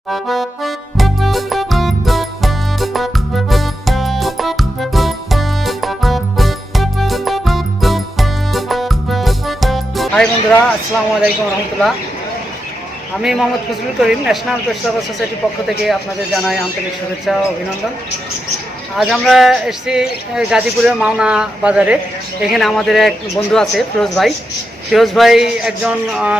High বন্ধুরা আসসালামু আলাইকুম রহমতুল্লাহ। আমি মোহাম্মদ ফজলুল করিম ন্যাশনাল পেশাদার সোসাইটির পক্ষ থেকে আপনাদের জানাই আন্তরিক শুভেচ্ছা ও অভিনন্দন। আজ আমরা এসেছি গাজীপুরের মাওনা বাজারে। এখানে আমাদের এক বন্ধু আছে, ফিরোজ ভাই। ফিরোজ ভাই একজন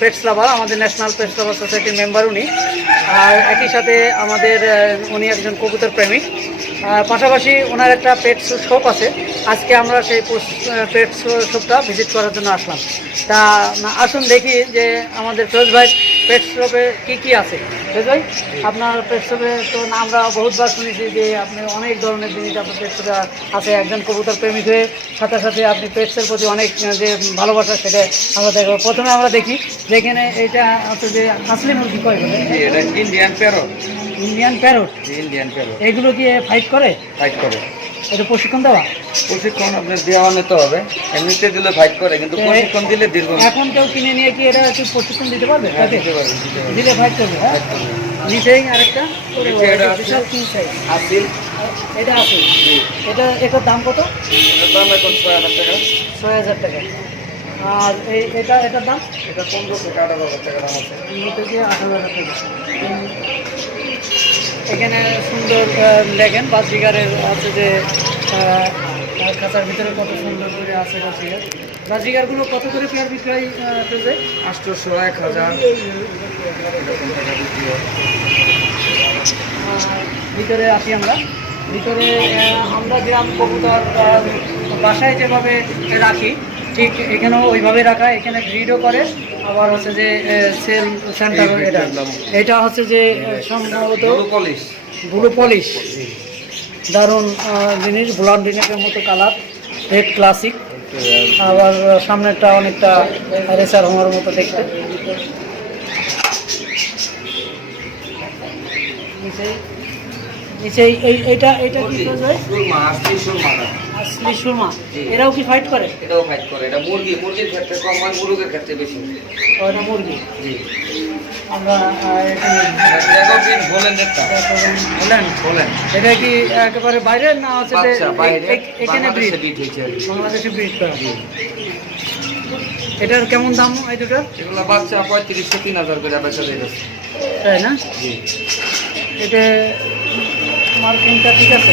পেটস লাভার আমাদের ন্যাশনাল পেটস লাভার সোসাইটির মেম্বার উনি। আর একই সাথে আমাদের উনি একজন কবুতর প্রেমিক। পাশাপাশি ওনার একটা পেট শপ আছে। আজকে আমরা সেই পেট শপটা ভিজিট করার জন্য আসলাম। তা আসুন দেখি যে আমাদের ফিরোজ ভাই পেট শপে কী কী আছে? ভাই আপনার পেট শপে তো আমরা বহুতবার শুনেছি যে আপনি অনেক ধরনের জিনিস আপনার পেট শপে আছে। একজন কবুতর প্রেমিক হয়ে সাথে সাথে আপনি পেটসের প্রতি অনেক যে ভালোবাসা সেটা আমরা দেখব। প্রথমে আমরা দেখি যেখানে এটা হচ্ছে যে আসলি মুরগি কয় বলে? Indian parrot. Indian parrot? Indian parrot. এগুলো কি ফাইট করে? ফাইট করে। এটা প্রশিক্ষণ দেওয়া? প্রশিক্ষণ আপনার দেওয়া নিতে হবে। এমনিতে দিলে ফাইট করে কিন্তু প্রশিক্ষণ দিলে দীর্ঘ এখন কেউ কিনে নিয়ে কি এটা একটু প্রশিক্ষণ দিতে পারবে? হ্যাঁ, দিলে ফাইট করবে হ্যাঁ? নিচেই আরেকটা? নিচে এটা আছে। বিশাল। আসিল এটা আছে। এটা এটার দাম কত? দাম এখন ছয় হাজার টাকা। ছয় হাজার টাকা। আর এই এটা এটার দাম? এটা পনেরো থেকে আঠারো হাজার টাকা দাম আছে। পনেরো থেকে আঠারো হাজার টাকা। এখানে সুন্দর দেখেন বাসবিগারের আছে যে তার খাঁচার ভিতরে কত সুন্দর করে আছে বাসবিগার বাসবিগারগুলো কত করে পেয়ার বিক্রয় চলছে আটশোশো এক হাজার। ভিতরে আসি আমরা। ভিতরে আমরা গ্রাম কবুতর বাসায় যেভাবে রাখি ঠিক এখানেও ওইভাবে রাখা এখানে ব্রিডও করে। আবার হচ্ছে যে সেল সেন্টার এটা। এটা হচ্ছে যে সম্ভবত ব্লু পলিশ। দারুণ জিনিস ব্লান্ডিনেটের মতো কালার রেড ক্লাসিক আবার সামনেরটা অনেকটা রেসার হোমার মতো দেখতে। নিচেই নিচে এই এইটা এটা কি আসলি সুরমা এরাও কি ফাইট করে? এটাও ফাইট করে। এটা মুরগি মুরগির ক্ষেত্রে কম হয় মুরগের ক্ষেত্রে বেশি। ও, এটা মুরগি? জি। আমরা বলেন বলেন বলেন এটা কি একেবারে বাইরে না হচ্ছে এখানে ব্রিড। বাংলাদেশে ব্রিড করা এটার কেমন দাম এই দুটোর এগুলো বাচ্চা পঁয়ত্রিশশো তিন হাজার করে বেচা দিয়ে যাচ্ছে তাই না? জি। এটা মার্কিংটা ঠিক আছে?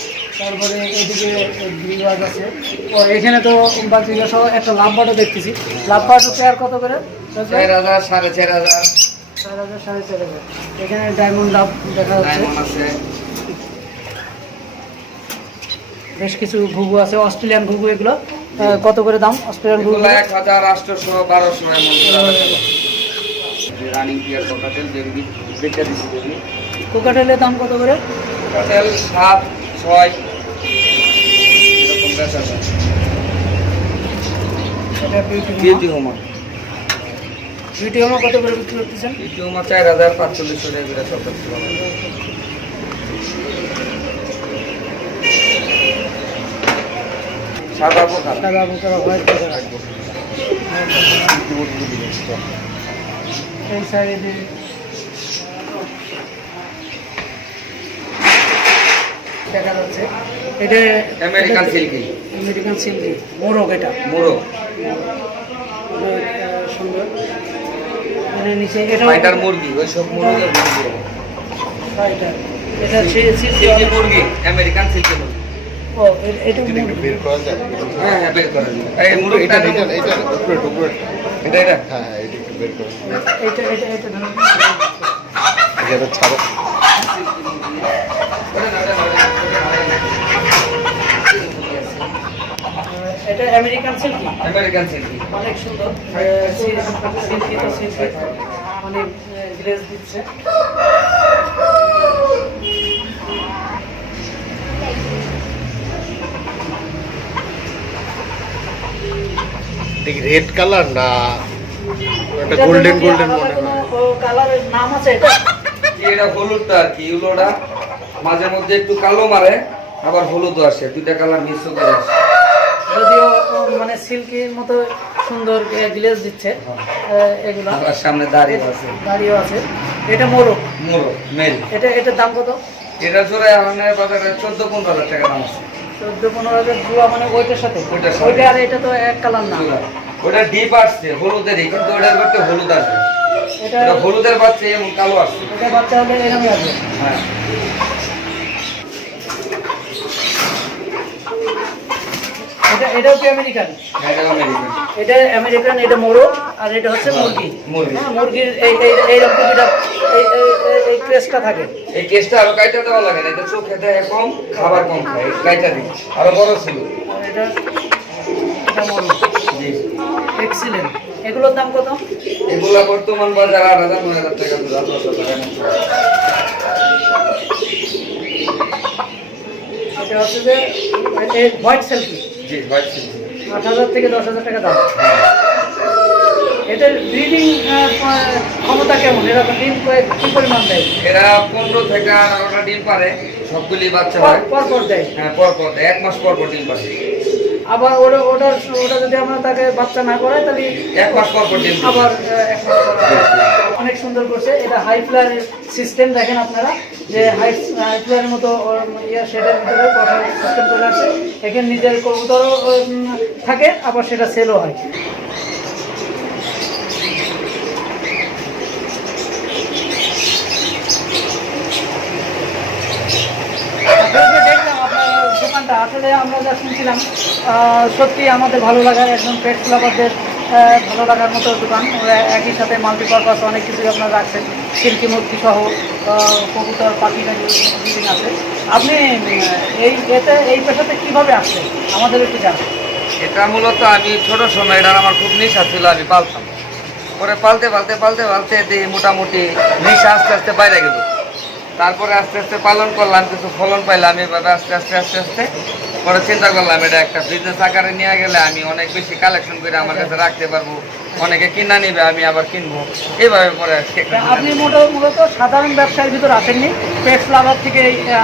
তারপরে এদিকে গ্রিওয়াজ আছে। ও এখানে তো সহ একটা লাভ বাটও দেখতেছি। লাভ বাট পেয়ার কত করে? চার হাজার সাড়ে চার হাজার। চার হাজার সাড়ে চার হাজার। এখানে ডায়মন্ড লাভ দেখা যাচ্ছে। ডায়মন্ড আছে। বেশ কিছু ঘুঘু আছে অস্ট্রেলিয়ান ঘুঘু এগুলো। কত করে দাম? অস্ট্রেলিয়ান ঘুঘু এক হাজার আটশোশো বারোশো এমন রানিং পিয়ার কোকাটেল যেগুলি বেচে দিচ্ছি কোকাটেলের দাম কত করে? কোকাটেল সাত ছয় এরকম বেচা যায় এটা বিউটি হোমা বিউটি হোমা কত করে বিক্রি করতেছেন? বিউটি হোমা চার হাজার পাঁচচল্লিশশো টাকা করতে সাদা পোকা সাদা বোকার হোয়াইট বোকার এই সাইডে দেখা যাচ্ছে। এটা আমেরিকান সিল্কি আমেরিকান সিল্কি মোরগ এটা। মুরো অনেক, আহ, সুন্দর। মানে নিচে এটা ফাইটার মুরগি ওই সব মুরগের মুরগি। ফাইটার এটা সিল্কি মুরগি আমেরিকান সিল্কি মুরগি। ও এটা মুরগি। হ্যাঁ হ্যাঁ বের করে এই মুরগিটা এটা এটা এটা উপরে উপরে। এটা এটা? হ্যাঁ এটা একটু বের করো এটা এটা এটা এটা ছাড়ো। American silky? American silky. অনেক সুন্দর সিল্কি তো সিল্কি অনেক গ্লেজ দিচ্ছে। ঠিক রেড কালার না একটা গোল্ডেন গোল্ডেন মনে হয়? কালারের নাম আছে এটা? এটা হলুদটা আর কি ইউলোটা। মাঝে মধ্যে একটু কালো মারে আবার হলুদও আসে দুইটা কালার মিক্স করে আসে। যদিও মানে সিল্কির মতো সুন্দর গ্লেজ দিচ্ছে এগুলা। সামনে দাঁড়িয়ে আছে। দাঁড়িয়েও আছে। এটা মোরগ। মোরো মেল। এটা এটার দাম কত? এটা জোড়ায় আমাদের বাজারে চোদ্দ পনেরো হাজার টাকা দাম আছে। চোদ্দ পনেরো হাজার জোড়া মানে ওইটার সাথে। ওইটা আর এটা তো এক কালার না। ওটা ডিপ আসছে হলুদেরই কিন্তু ওটার করতে হলুদ আসবে। এটা এটা হলুদের বাচ্চা এবং কালো আসছে। এটা বাচ্চা হলে এরকমই আসবে। হ্যাঁ। এটা এটাও কি আমেরিকান? এটা আমেরিকান এটা এটা মোরগ আর এটা হচ্ছে মুরগি। মুরগি। হ্যাঁ মুরগির এই এই এইরকম টুপিটা এই এই থাকে। এই কেসটা আরও কাইটা দেওয়া লাগে না এটা চোখে দেয় কম খাবার কম খায় কাইটা দিই আরও বড় ছিল। এটা এটা মোরগ। জি। এক্সিলেন্ট এগুলোর দাম কত? এগুলা বর্তমান বাজার আট হাজার নয় হাজার টাকা দশ হাজার টাকা। এটা হচ্ছে যে হোয়াইট সেলফি জি হোয়াইট সিল্ক। আট হাজার থেকে দশ হাজার টাকা দাম। এটার ব্রিডিং ক্ষমতা কেমন? এরা ডিম কি পরিমাণ দেয়? এরা পনেরো থেকে আঠারোটা ডিম পারে সবগুলি বাচ্চা পর হয়। পর পর দেয়? হ্যাঁ পর পর দেয়, এক মাস পর পর ডিম পারে। আবার ওটা ওটার ওটা যদি আমরা তাকে বাচ্চা না করাই তাহলে এক মাস পর পর। ডিম। আবার এক মাস পর পর। অনেক সুন্দর করছে। এটা হাই ফ্লায়ারের সিস্টেম দেখেন আপনারা। যে হাই হাই ফ্লায়ারের মতো ইয়া শেডের ভিতরে সিস্টেম চলে আসছে এখানে নিজের কবুতরও থাকে, আবার সেটা সেলও হয়। আসলে আমরা যা শুনছিলাম সত্যি আমাদের ভালো লাগার একদম পেট লাভারদের ভালো লাগার মতো দোকান। ওরা একই সাথে মাল্টিপারপাস অনেক কিছুই আপনারা রাখছেন। সিল্কি মুরগি সহ কবুতর, পাখি বিভিন্ন আছে। আপনি এই এতে, এই পেশাতে কীভাবে আসছেন? আমাদের একটু জানান। এটা মূলত আমি ছোট সময়, এটার আমার খুব নেশা ছিল, আমি পালতাম। পরে পালতে পালতে পালতে পালতে মোটামুটি নেশা আস্তে আস্তে বাইরে গেল। তারপরে আস্তে আস্তে পালন করলাম, কিছু ফলন পাইলাম, এভাবে আস্তে আস্তে আস্তে আস্তে। পরে চিন্তা করলাম, এটা একটা বিজনেস আকারে নিয়ে গেলে আমি অনেক বেশি কালেকশন করে আমার কাছে রাখতে পারব। অনেকে কিনা নিবে আমি আবার কিনবো। এইভাবে পরে আপনি মূলত সাধারণ ব্যবসার ভিতর আসেননি? পেট লাভার থেকে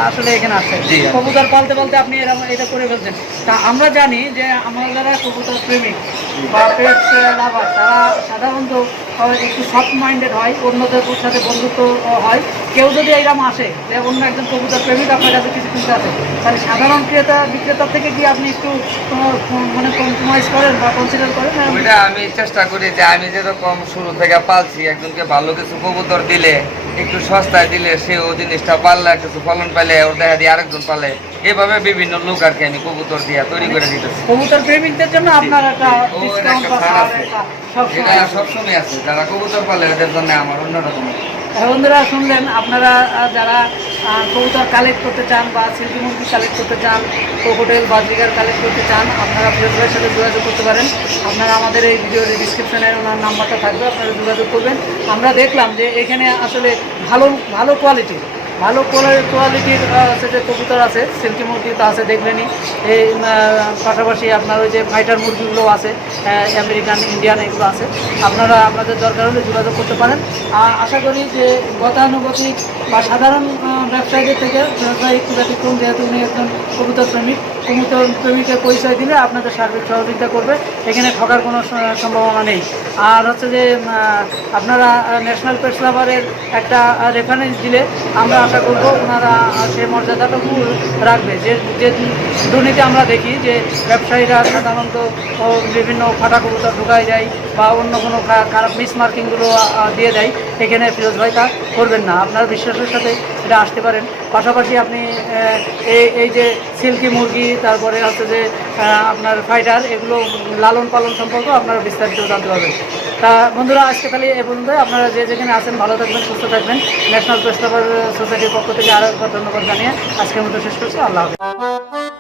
আসলে এখানে আসেন। কবুতর পালতে পালতে আপনি এরকম এটা করে ফেলছেন। তা আমরা জানি যে আমরা যারা কবুতর প্রেমিক বা পেট লাভার তারা সাধারণত একটু সফট মাইন্ডেড হয় অন্যদের সাথে বন্ধুত্ব হয়। কেউ যদি এইরকম আসে যে অন্য একজন কবুতর প্রেমিক আপনার কাছে কিছু কিনতে আসে তাহলে সাধারণ ক্রেতা বিক্রেতার থেকে কি আপনি একটু মানে কম্প্রোমাইজ করেন বা কনসিডার করেন? আমি চেষ্টা করি যে আমি যেরকম শুরু থেকে পালছি একজনকে ভালো কিছু কবুতর দিলে একটু সস্তায় দিলে সেও জিনিসটা পাল্লা কিছু ফলন পাইলে ওর দেখা দিয়ে আরেকজন পালে এভাবে বিভিন্ন লোক আর কি আমি কবুতর দিয়া তৈরি করে দিতে কবুতর প্রেমিকদের জন্য আপনার একটা ডিসকাউন্ট আছে। সবসময় আছে। যারা কবুতর পালে এদের জন্য আমার অন্যরকম। বন্ধুরা শুনলেন, আপনারা যারা কবুতর কালেক্ট করতে চান বা সিল্কি মুরগি কালেক্ট করতে চান হোটেল বা বাজরিগার কালেক্ট করতে চান, আপনারা ফেসবুকের সাথে যোগাযোগ করতে পারেন। আপনারা আমাদের এই ভিডিওর ডিসক্রিপশানে ওনার নাম্বারটা থাকবে, আপনারা যোগাযোগ করবেন। আমরা দেখলাম যে এখানে আসলে ভালো ভালো কোয়ালিটি ভালো কোয়ালিটির যে কবুতর আছে, সিল্কি মুরগি তো আছে দেখলেনি এই পাশাপাশি আপনার ওই যে ফাইটার মুরগিগুলো আছে আমেরিকান ইন্ডিয়ান এগুলো আছে। আপনারা, আপনাদের দরকার হলে যোগাযোগ করতে পারেন। আশা করি যে গতানুগতিক বা সাধারণ ব্যবসায়ীদের থেকে ব্যবসায়ী একটু ব্যতিক্রম যেহেতু উনি একজন কবুতর প্রেমিক কবুতর প্রেমিকের পরিচয় দিলে আপনাদের সার্বিক সহযোগিতা করবে, এখানে ঠকার কোনো সম্ভাবনা নেই। আর হচ্ছে যে আপনারা ন্যাশনাল প্রেস লাভারের একটা রেফারেন্স দিলে, আমরা আশা করব ওনারা সেই মর্যাদাটুকু রাখবে। যে যে দুর্নীতি আমরা দেখি, যে ব্যবসায়ীরা সাধারণত বিভিন্ন ফাটা কবুতর ঢুকাই দেয় বা অন্য কোনো খারাপ মিস মার্কিংগুলো দিয়ে দেয় এখানে ফিরোজ ভাই তা করবেন না। আপনার বিশ্বাসের সাথে এটা আসতে পারেন। পাশাপাশি আপনি এই এই যে সিল্কি মুরগি, তারপরে হচ্ছে যে আপনার ফাইটার এগুলো লালন পালন সম্পর্কে আপনারা বিস্তারিত জানতে পারবেন। তা বন্ধুরা, আজকে তাহলে এ পর্যন্ত আপনারা যে যেখানে আছেন, ভালো থাকবেন, সুস্থ থাকবেন। ন্যাশনাল প্রেস সোসাইটির পক্ষ থেকে আরও একবার ধন্যবাদ জানিয়ে আজকের মতো শেষ করছি। আল্লাহ হাফেজ।